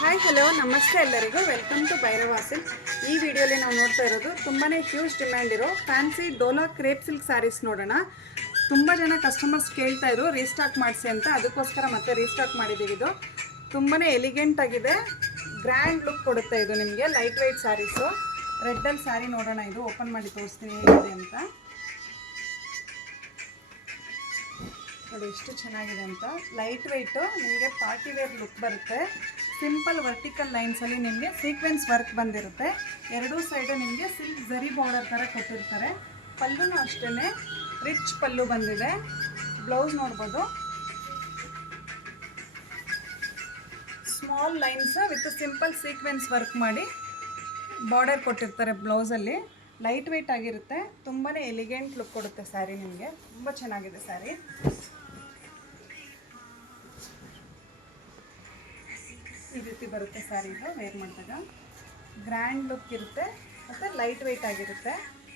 Hi hello ನಮಸ್ತೆ ಎಲ್ಲರಿಗೂ welcome to Bhairava silk. ಈ ವಿಡಿಯೋಲಿ ನಾವು ನೋಡ್ತಾ ಇರೋದು ತುಂಬಾ ಹ್ಯೂಜ್ ಡಿಮ್ಯಾಂಡ್ ಇರೋ fancy dola crepe silk sarees ನೋಡೋಣ. ತುಂಬ ಜನ ಕಸ್ಟಮರ್ಸ್ ಕೇಳ್ತಾ ಇದ್ರು ರೀಸ್ಟಾಕ್ ಮಾಡಿಸಿ ಅಂತ, ಅದಕ್ಕೋಸ್ಕರ ಮತ್ತೆ ರೀಸ್ಟಾಕ್ ಮಾಡಿದ್ದೀವಿ. ಇದು ತುಂಬಾ ಎಲಿಗೆಂಟ್ ಆಗಿದೆ, ಗ್ರ್ಯಾಂಡ್ ಲುಕ್ ಕೊಡುತ್ತೆ. ಇದು ನಿಮಗೆ ಲೈಟ್ ವೆಯ್ಟ್ ಸ್ಯಾರೀಸು. ರೆಡ್ಡಲ್ಲಿ ಸ್ಯಾರಿ ನೋಡೋಣ, ಇದು ಓಪನ್ ಮಾಡಿ ತೋರಿಸ್ತೀನಿ ಹೇಗಿದೆ ಅಂತ. ನೋಡಿ ಎಷ್ಟು ಚೆನ್ನಾಗಿದೆ ಅಂತ. ಲೈಟ್ ವೆಯ್ಟು, ನಿಮಗೆ ಪಾರ್ಟಿ ವೇರ್ ಲುಕ್ ಬರುತ್ತೆ. ಸಿಂಪಲ್ ವರ್ಟಿಕಲ್ ಲೈನ್ಸಲ್ಲಿ ನಿಮಗೆ ಸೀಕ್ವೆನ್ಸ್ ವರ್ಕ್ ಬಂದಿರುತ್ತೆ. ಎರಡೂ ಸೈಡು ನಿಮಗೆ ಸಿಲ್ಕ್ ಝರಿ ಬಾರ್ಡರ್ ಥರ ಕೊಟ್ಟಿರ್ತಾರೆ. ಪಲ್ಲುನೂ ಅಷ್ಟೇ ರಿಚ್ ಪಲ್ಲು ಬಂದಿದೆ. ಬ್ಲೌಸ್ ನೋಡ್ಬೋದು, small lines with simple sequence work ಮಾಡಿ ಬಾರ್ಡರ್ ಕೊಟ್ಟಿರ್ತಾರೆ ಬ್ಲೌಸಲ್ಲಿ. ಲೈಟ್ ವೆಯ್ಟ್ ಆಗಿರುತ್ತೆ, ತುಂಬಾ ಎಲಿಗೆಂಟ್ ಲುಕ್ ಕೊಡುತ್ತೆ ಸ್ಯಾರಿ. ನಿಮಗೆ ತುಂಬ ಚೆನ್ನಾಗಿದೆ ಸ್ಯಾರಿ. ಈ ರೀತಿ ಬರುತ್ತೆ ಸ್ಯಾರಿ. ಇದು ವೇರ್ ಮಾಡಿದಾಗ ಗ್ರ್ಯಾಂಡ್ ಲುಕ್ ಇರುತ್ತೆ ಮತ್ತು ಲೈಟ್ ವೆಯ್ಟ್ ಆಗಿರುತ್ತೆ.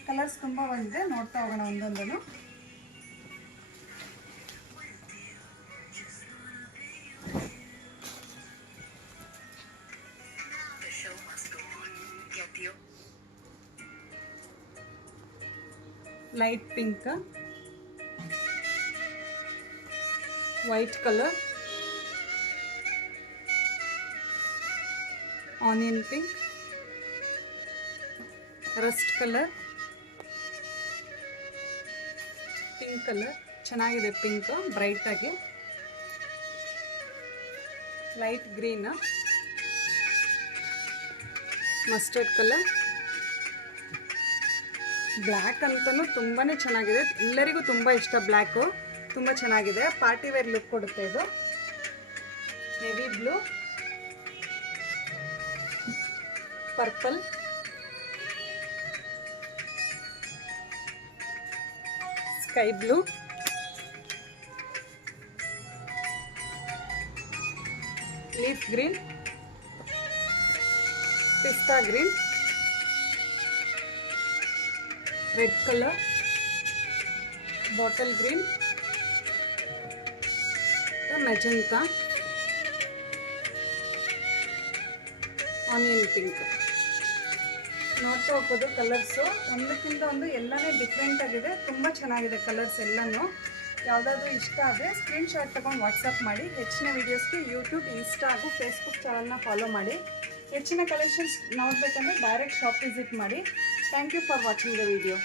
ಕಲರ್ಸ್ ತುಂಬ ಬಂದಿದೆ, ನೋಡ್ತಾ ಹೋಗೋಣ ಒಂದೊಂದನ್ನು. Light pink, white colour, onion pink, rust colour, pink colour ಚೆನ್ನಾಗಿದೆ. ಪಿಂಕ್ ಬ್ರೈಟ್ ಆಗಿ, light green, mustard colour, black ಅಂತಲೂ ತುಂಬಾ ಚೆನ್ನಾಗಿದೆ. ಎಲ್ಲರಿಗೂ ತುಂಬ ಇಷ್ಟ ಬ್ಲ್ಯಾಕು, ತುಂಬ ಚೆನ್ನಾಗಿದೆ. ಪಾರ್ಟಿ ವೇರ್ ಲುಕ್ ಕೊಡುತ್ತೆ ಇದು. Heavy blue, purple, sky blue, leaf green, ಪಿಸ್ತಾ green, red colour, bottle green, magenta, onion pink. ನೋಡ್ತಾ ಹೋಗ್ಬೋದು ಕಲರ್ಸು ಒಂದಕ್ಕಿಂತ ಒಂದು ಎಲ್ಲನೇ ಡಿಫ್ರೆಂಟ್ ಆಗಿದೆ. ತುಂಬ ಚೆನ್ನಾಗಿದೆ ಕಲರ್ಸ್ ಎಲ್ಲನೂ. ಯಾವುದಾದ್ರೂ ಇಷ್ಟ ಆದರೆ ಸ್ಕ್ರೀನ್ಶಾಟ್ ತೊಗೊಂಡು ವಾಟ್ಸಪ್ ಮಾಡಿ. ಹೆಚ್ಚಿನ ವೀಡಿಯೋಸ್ಗೆ ಯೂಟ್ಯೂಬ್, ಇನ್ಸ್ಟಾ ಹಾಗೂ ಫೇಸ್ಬುಕ್ ಚಾನಲ್ನ ಫಾಲೋ ಮಾಡಿ. ಹೆಚ್ಚಿನ ಕಲೆಕ್ಷನ್ಸ್ ನೋಡಬೇಕಂದ್ರೆ ಡೈರೆಕ್ಟ್ ಶಾಪ್ ವಿಸಿಟ್ ಮಾಡಿ. Thank you for watching the video.